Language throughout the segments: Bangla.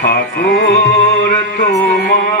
ঠাকুর তোমার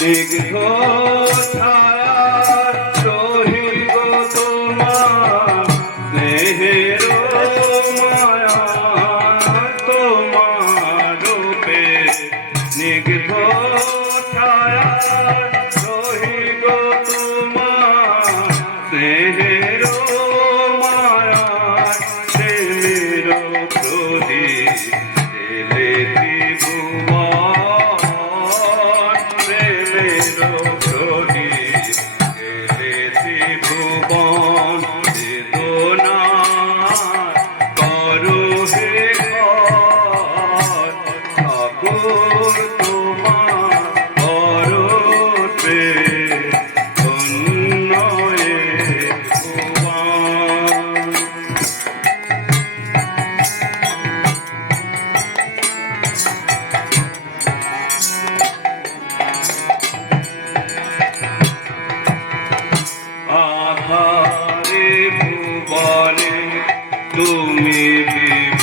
দিগ্ধ ত্রিভুবন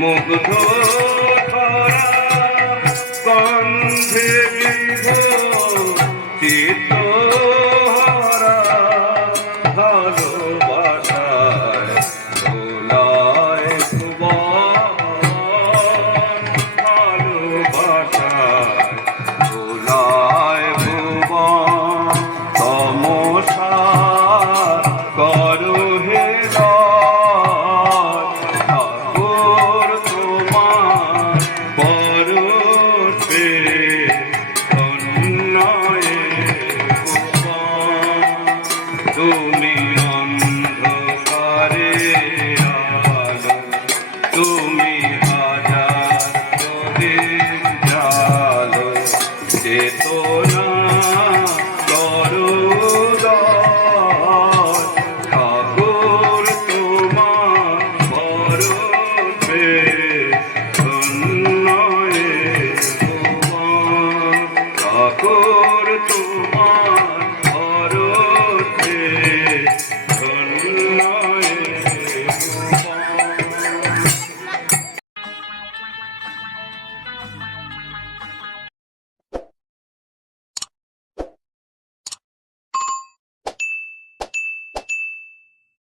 মুগ্ধ ধরা গন্ধে বিভ yeah.